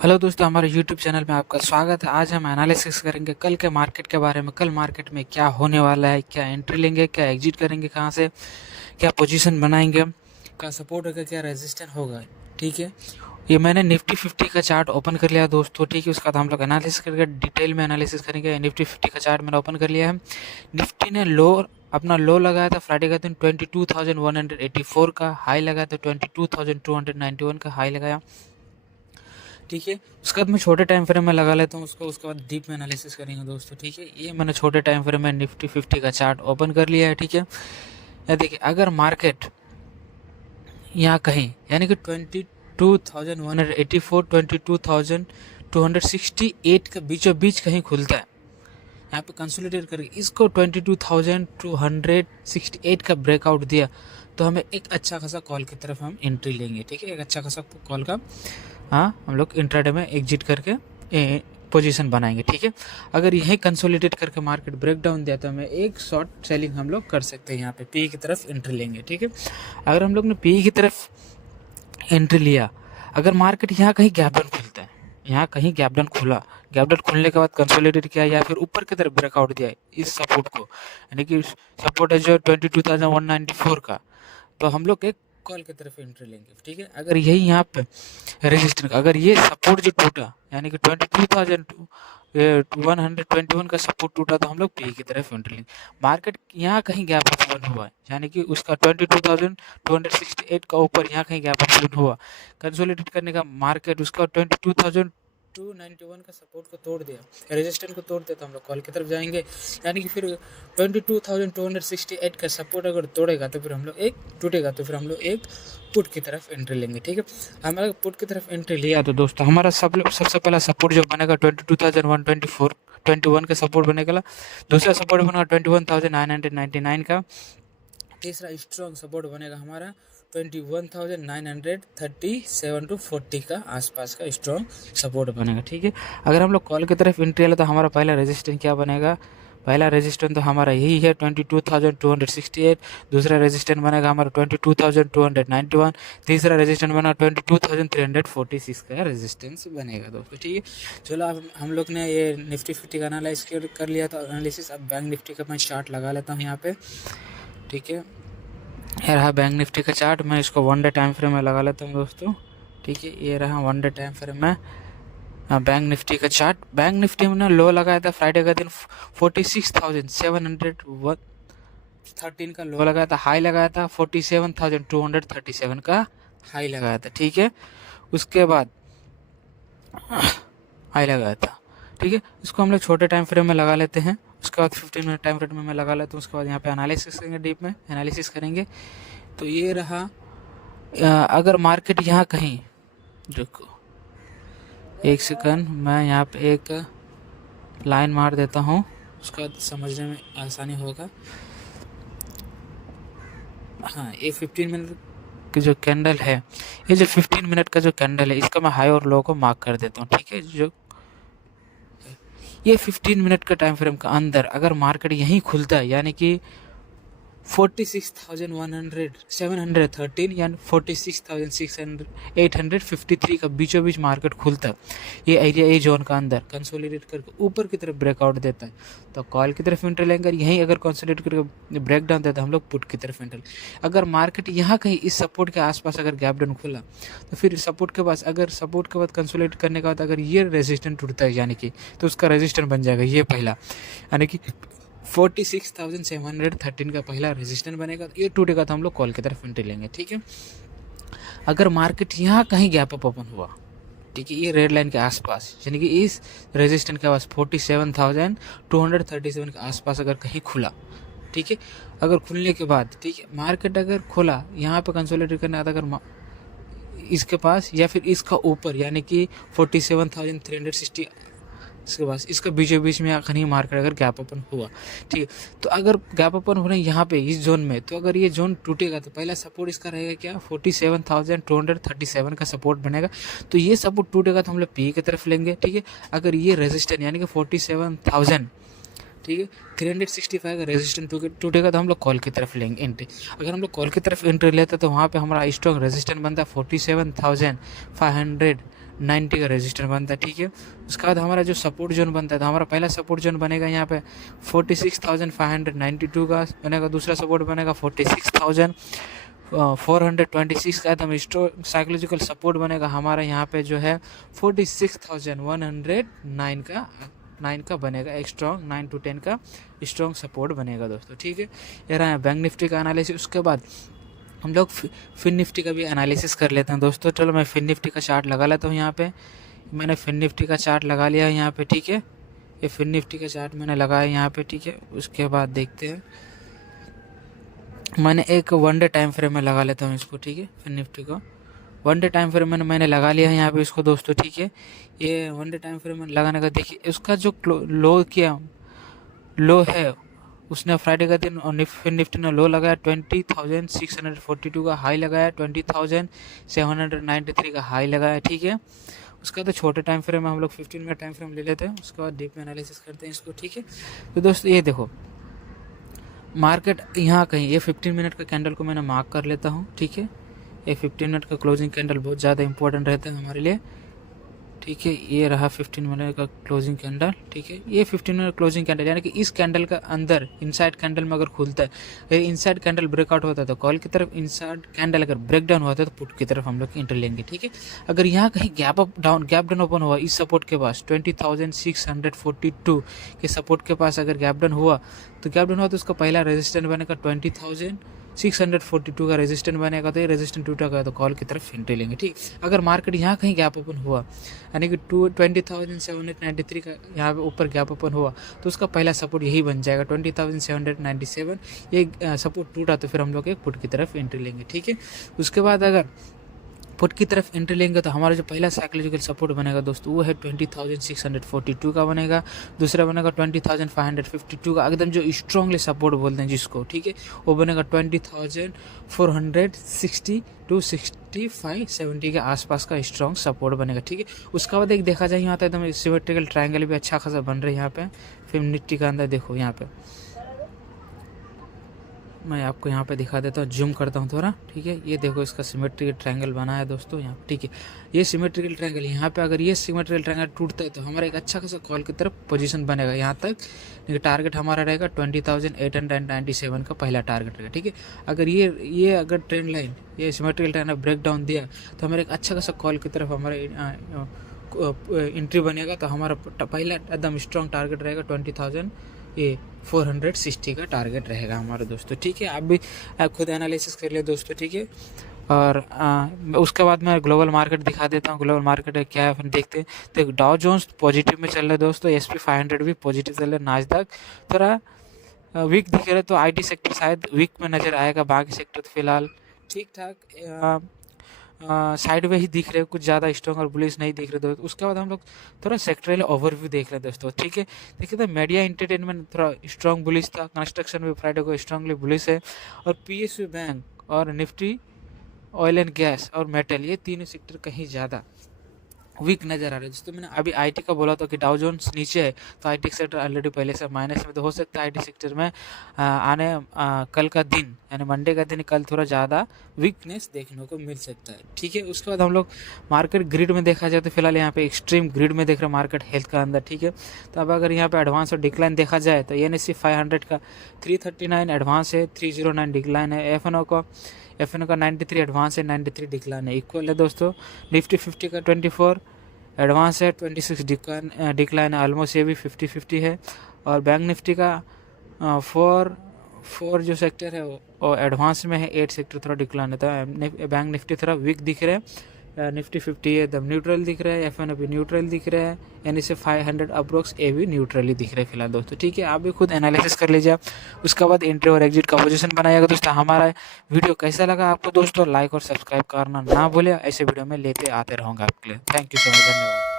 Hello दोस्तों, हमारे YouTube channel में आपका स्वागत है। आज हम एनालिसिस करेंगे कल के मार्केट के बारे में। कल मार्केट में क्या होने वाला है, क्या एंट्री लेंगे, क्या एग्जिट करेंगे, कहाँ से क्या पोजीशन बनाएंगे, क्या सपोर्ट होगा, क्या रेजिस्टेंस होगा। ठीक है, ये मैंने निफ्टी 50 का चार्ट ओपन कर लिया दोस्तों। ठीक है, उसका हम लोग एनालिसिस करके डिटेल में एनालिसिस करेंगे। निफ्टी 50 का चार्ट मैंने ओपन कर लिया है। निफ्टी ने अपना लो लगाया था फ्राइडे का दिन 22,184 का, हाई लगाया था 22,291 का हाई लगाया। ठीक है, उसके बाद मैं छोटे टाइम फ्रेम में लगा लेता हूँ उसको, उसके बाद डीप में एनालिसिस करेंगे दोस्तों। ठीक है, ये मैंने छोटे टाइम फ्रेम में निफ्टी 50 का चार्ट ओपन कर लिया है। ठीक है, या देखिए, अगर मार्केट यहाँ कहीं यानी कि 22,184 22,268 के बीचों बीच कहीं खुलता है, यहाँ पे कंसोलिडेट करके इसको 22,268 का ब्रेकआउट दिया तो हमें एक अच्छा खासा कॉल की तरफ हम एंट्री लेंगे। ठीक है, एक अच्छा खासा कॉल का हम लोग इंट्राडे में एग्जिट करके पोजीशन बनाएंगे। ठीक है, अगर यही कंसोलिडेट करके मार्केट ब्रेक डाउन दिया तो हमें एक शॉर्ट सेलिंग हम लोग कर सकते हैं, यहाँ पे पी की तरफ एंट्री लेंगे। ठीक है, अगर हम लोग ने पी की तरफ एंट्री लिया, अगर मार्केट यहाँ कहीं गैप डाउन खुलता है, यहाँ कहीं गैप डाउन खुला, गैप डाउन खुलने के बाद कंसोलिडेट किया या फिर ऊपर की तरफ ब्रेकआउट दिया इस सपोर्ट को, यानी कि सपोर्ट है जो 22,194 का, तो हम लोग एक कॉल की तरफ एंट्री लेंगे। ठीक है, अगर यही यहाँ पे रेजिस्टेंस, अगर ये सपोर्ट जो टूटा यानी कि 22,121 का सपोर्ट टूटा तो हम लोग पी की तरफ एंट्री लेंगे। मार्केट यहाँ कहीं गैप अप हुआ है, यानी कि उसका 22,268 का ऊपर यहाँ कहीं गैप अप हुआ, कंसोलिडेट करने का मार्केट उसका 22,291 का सपोर्ट को तोड़ दिया, रेजिस्टेंस को तोड़ दिया तो हम लोग कॉल की तरफ जाएंगे। यानी कि फिर 22,268 का सपोर्ट अगर तोड़ेगा तो फिर हम लोग एक टूटेगा तो फिर हम लोग एक पुट की तरफ एंट्री लेंगे। ठीक है, हमारा पुट की तरफ एंट्री लिया तो दोस्तों हमारा सबसे पहला सपोर्ट जो बनेगा 22,121 का सपोर्ट बनेगा, दूसरा सपोर्ट बनेगा 21,999 का, तीसरा स्ट्रॉन्ग सपोर्ट बनेगा हमारा 21,937 टू 40 का आसपास का स्ट्रॉन्ग सपोर्ट बनेगा। ठीक है, अगर हम लोग कॉल की तरफ एंट्री ले तो हमारा पहला रेजिस्टेंस क्या बनेगा, पहला रेजिस्टेंस तो हमारा यही है 22,268, दूसरा रेजिस्टेंस बनेगा हमारा 22,291, तीसरा रेजिस्टेंस बना 22,346 का रेजिस्टेंस बनेगा दोस्तों। ठीक है, चलो अब हम लोग ने ये निफ्टी 50 का एनालाइज कर लिया था एनालिसिस। अब बैंक निफ्टी का मैं चार्ट लगा लेता हूँ यहाँ पे। ठीक है, ये रहा बैंक निफ्टी का चार्ट, मैं इसको 1 डे टाइम फ्रेम में लगा लेता हूँ दोस्तों। ठीक है, ये रहा 1 डे टाइम फ्रेम में बैंक निफ्टी का चार्ट। बैंक निफ्टी में लो लगाया था फ्राइडे का दिन 46,713 का लो लगाया था, हाई लगाया था 47,237 का हाई लगाया था। ठीक है, उसके बाद हाई लगाया था। ठीक है, इसको हम लोग छोटे टाइम फ्रेम में लगा लेते हैं, उसके बाद 15 मिनट टाइम फ्रेम में लगा लेते हैं। उसके बाद यहाँ पे एनालिसिस करेंगे, डीप में एनालिसिस करेंगे। तो ये रहा, अगर मार्केट यहाँ कहीं, देखो एक सेकंड, मैं यहाँ पे एक लाइन मार देता हूँ, उसका समझने में आसानी होगा। हाँ, ये 15 मिनट की जो कैंडल है, ये जो 15 मिनट का जो कैंडल है, इसका मैं हाई और लो को मार्क कर देता हूँ। ठीक है, जो ये 15 मिनट का टाइम फ्रेम का अंदर अगर मार्केट यहीं खुलता है, यानी कि 46,713 यानी 46,853 का बीचों बीच मार्केट खुलता है, ये एरिया ए जोन का अंदर कंसोलिडेट करके ऊपर की तरफ ब्रेकआउट देता है तो कॉल की तरफ एंट्री लेंगे। यहीं अगर कंसोलिडेट करके ब्रेक डाउन देता है हम लोग पुट की तरफ एंट्री। अगर मार्केट यहाँ कहीं इस सपोर्ट के आसपास अगर गैप डाउन खुला तो फिर सपोर्ट के पास, अगर सपोर्ट के बाद कंसोलिडेट करने के बाद अगर ये रेजिस्टेंस टूटता है, यानी कि तो उसका रेजिस्टेंस बन जाएगा ये पहला, यानी कि 46,713 का पहला रेजिस्टेंस बनेगा। ये टूटेगा तो हम लोग कॉल की तरफ एंट्री लेंगे। ठीक है, अगर मार्केट यहाँ कहीं गैप अप ओपन हुआ, ठीक है, ये रेड लाइन के आसपास, यानी कि इस रेजिस्टेंस के पास 47,237 के आसपास अगर कहीं खुला, ठीक है, अगर खुलने के बाद, ठीक है, मार्केट अगर खुला यहाँ पे कंसोलिडेट करने आता अगर इसके पास या फिर इसका ऊपर, यानी कि 47,360 इसके बाद इसका बीचों बीच में कहीं मार्केट अगर गैप ओपन हुआ, ठीक है, तो अगर गैप ओपन हो रहे हैं यहाँ पे इस जोन में, तो अगर ये जोन टूटेगा तो पहला सपोर्ट इसका रहेगा क्या, 47,237 का सपोर्ट बनेगा। तो ये सपोर्ट टूटेगा तो हम लोग पी की तरफ लेंगे। ठीक है, अगर ये रेजिस्टेंस यानी कि 47,000, ठीक है, 365 का रेजिस्टेंस टूटेगा तो हम लोग कॉल की तरफ लेंगे एंट्री। अगर हम लोग कॉल की तरफ एंट्री लेते तो वहाँ पे हमारा स्ट्रॉन्ग रेजिस्टेंस बनता है 47,500 90 का रेजिस्टेंस बनता है, ठीक है। उसके बाद हमारा जो सपोर्ट जोन बनता है, तो हमारा पहला सपोर्ट जोन बनेगा यहाँ पे 46,592 का बनेगा, दूसरा सपोर्ट बनेगा 46,426 का, एकदम स्ट्रॉन्ग साइकोलॉजिकल सपोर्ट बनेगा हमारा यहाँ पे जो है 46,109 का 9 का बनेगा, एक स्ट्रॉन्ग 9 to 10 का स्ट्रॉन्ग सपोर्ट बनेगा दोस्तों, ठीक है। ये रहा है बैंक निफ्टी का एनालिसिस। उसके बाद हम लोग फिन निफ्टी का भी एनालिसिस कर लेते हैं दोस्तों। चलो मैं फिन निफ्टी का चार्ट लगा लेता हूँ यहाँ पे। मैंने फिन निफ्टी का चार्ट लगा लिया है यहाँ पे, ठीक है। ये फिन निफ्टी का चार्ट मैंने लगाया यहाँ पे, ठीक है। उसके बाद देखते हैं, मैंने एक वन डे टाइम फ्रेम में लगा लेता हूँ इसको, ठीक है। फिन निफ्टी को वन डे टाइम फ्रेम में मैंने लगा लिया है यहाँ पे इसको दोस्तों, ठीक है। ये वन डे टाइम फ्रेम में लगाने का देखिए, उसका जो लो है उसने फ्राइडे का दिन और फिन निफ्टी ने लो लगाया 20,642 का, हाई लगाया 20,793 का हाई लगाया, ठीक है। उसका तो छोटे टाइम फ्रेम में हम लोग 15 मिनट टाइम फ्रेम ले लेते हैं, उसके बाद डीप में एनालिसिस करते हैं इसको, ठीक है। तो दोस्तों ये देखो मार्केट यहाँ कहीं, ये 15 मिनट का कैंडल को मैंने मार्क कर लेता हूँ, ठीक है। ये 15 मिनट का क्लोजिंग कैंडल बहुत ज़्यादा इंपॉर्टेंट रहता है हमारे लिए, ठीक है। ये रहा 15 मिनट का क्लोजिंग कैंडल, ठीक है। ये 15 मिनट क्लोजिंग कैंडल, यानी कि इस कैंडल का अंदर इनसाइड कैंडल में अगर खुलता है, अगर इनसाइड कैंडल ब्रेकआउट होता है तो कॉल की तरफ, इनसाइड कैंडल अगर ब्रेक डाउन होता है तो पुट की तरफ हम लोग एंट्री लेंगे, ठीक है। अगर यहाँ कहीं गैप डाउन ओपन हुआ इस सपोर्ट के पास 20,642 के सपोर्ट के पास अगर गैप डाउन हुआ तो उसका पहला रेजिस्टेंस बनेगा 20,642 का रेजिस्टेंस बनेगा, तो ये रेजिस्टेंस टूटेगा तो कॉल की तरफ एंट्री लेंगे, ठीक। अगर मार्केट यहाँ कहीं गैप ओपन हुआ यानी कि 20,793 का यहाँ पे ऊपर गैप ओपन हुआ तो उसका पहला सपोर्ट यही बन जाएगा 20,797। ये सपोर्ट टूटा तो फिर हम लोग एक पुट की तरफ एंट्री लेंगे, ठीक है। उसके बाद अगर पुट की तरफ एंट्री लेंगे तो हमारा जो पहला साइकोलॉजिकल सपोर्ट बनेगा दोस्तों वो है 20,642 का बनेगा, दूसरा बनेगा 20,552 का, एकदम जो स्ट्रांगली सपोर्ट बोलते हैं जिसको, ठीक है, वो बनेगा 20,460 to 65 70 के आसपास का स्ट्रॉन्ग सपोर्ट बनेगा, ठीक है। उसके बाद एक देखा जाए यहाँ तो एकदम सिमेट्रिकल ट्रायंगल भी अच्छा खासा बन रहा है यहाँ पे फिन निफ्टी का अंदर। देखो यहाँ पे मैं आपको यहाँ पे दिखा देता हूँ, जूम करता हूँ थोड़ा, ठीक है। ये देखो इसका सिमेट्रिकल ट्रायंगल बना है दोस्तों यहाँ, ठीक है। ये सिमेट्रिकल ट्रायंगल यहाँ पे अगर ये सिमेट्रिकल ट्रायंगल टूटता है तो हमारा एक अच्छा खासा कॉल की तरफ पोजीशन बनेगा यहाँ तक, लेकिन टारगेट हमारा रहेगा 20,897 का पहला टारगेट रहेगा, ठीक है। अगर ये अगर ट्रेंड लाइन ये सिमेट्रिकल ट्रायंगल ब्रेक डाउन दिया तो हमारा एक अच्छा खासा कॉल की तरफ हमारा एंट्री बनेगा, तो हमारा पहला एकदम स्ट्रॉन्ग टारगेट रहेगा 20,460 का टारगेट रहेगा हमारे दोस्तों, ठीक है। आप भी खुद एनालिसिस कर ले दोस्तों, ठीक है। और उसके बाद मैं ग्लोबल मार्केट दिखा देता हूँ, ग्लोबल मार्केट क्या है फिर देखते हैं। तो डाउ जोन्स पॉजिटिव में चल रहा है दोस्तों, SP 500 भी पॉजिटिव चल रहा है, नास्डैक थोड़ा वीक दिख रहा है, तो IT सेक्टर शायद वीक में नज़र आएगा, बाकी सेक्टर तो फिलहाल ठीक ठाक साइड में ही दिख रहे, कुछ ज़्यादा स्ट्रॉन्ग और बुलिश नहीं दिख रहे दोस्तों। उसके बाद हम लोग थोड़ा सेक्टरल ओवरव्यू देख रहे हैं दोस्तों, ठीक है। देखिए तो मीडिया एंटरटेनमेंट थोड़ा स्ट्रॉन्ग बुलिश था, कंस्ट्रक्शन भी फ्राइडे को स्ट्रांगली बुलिश है, और PSU बैंक और निफ्टी ऑयल एंड गैस और मेटल ये तीनों सेक्टर कहीं ज़्यादा वीक नज़र आ रहा है दोस्तों। मैंने अभी IT का बोला था कि डाउ जोन्स नीचे है तो IT सेक्टर ऑलरेडी पहले से माइनस में, तो हो सकता है IT सेक्टर में कल का दिन यानी मंडे का दिन कल थोड़ा ज़्यादा वीकनेस देखने को मिल सकता है, ठीक है। उसके बाद हम लोग मार्केट ग्रिड में देखा जाए तो फिलहाल यहाँ पे एक्सट्रीम ग्रिड में देख रहे हैं मार्केट हेल्थ का अंदर, ठीक है। तो अब अगर यहाँ पे एडवांस और डिक्लाइन देखा जाए तो NSE 500 का 339 एडवांस है, 309 डिक्लाइन है, FNO का 93 एडवांस है, 93 डिक्लाइन है, इक्वल है दोस्तों। निफ्टी 50 का 24 एडवांस है, 26 डिक्लाइन है, ऑलमोस्ट ये भी 50-50 है। और बैंक निफ्टी का 4 जो सेक्टर है वो एडवांस में है, 8 सेक्टर थोड़ा डिक्लाइन है, तो बैंक निफ्टी थोड़ा वीक दिख रहा है, निफ्टी 50 एकदम न्यूट्रल दिख रहा है, FNO भी न्यूट्रल दिख रहा है, NSE 500 अप्रोक्स ये भी न्यूट्रली दिख रहा है फिलहाल दोस्तों, ठीक है। आप भी खुद एनालिसिस कर लीजिए, उसके बाद एंट्री और एग्जिट का पोजीशन बनाइएगा दोस्तों। हमारा वीडियो कैसा लगा आपको दोस्तों, लाइक और सब्सक्राइब करना ना भूले, ऐसे वीडियो में लेते आते रहूँगा आपके लिए। थैंक यू सो मच, धन्यवाद।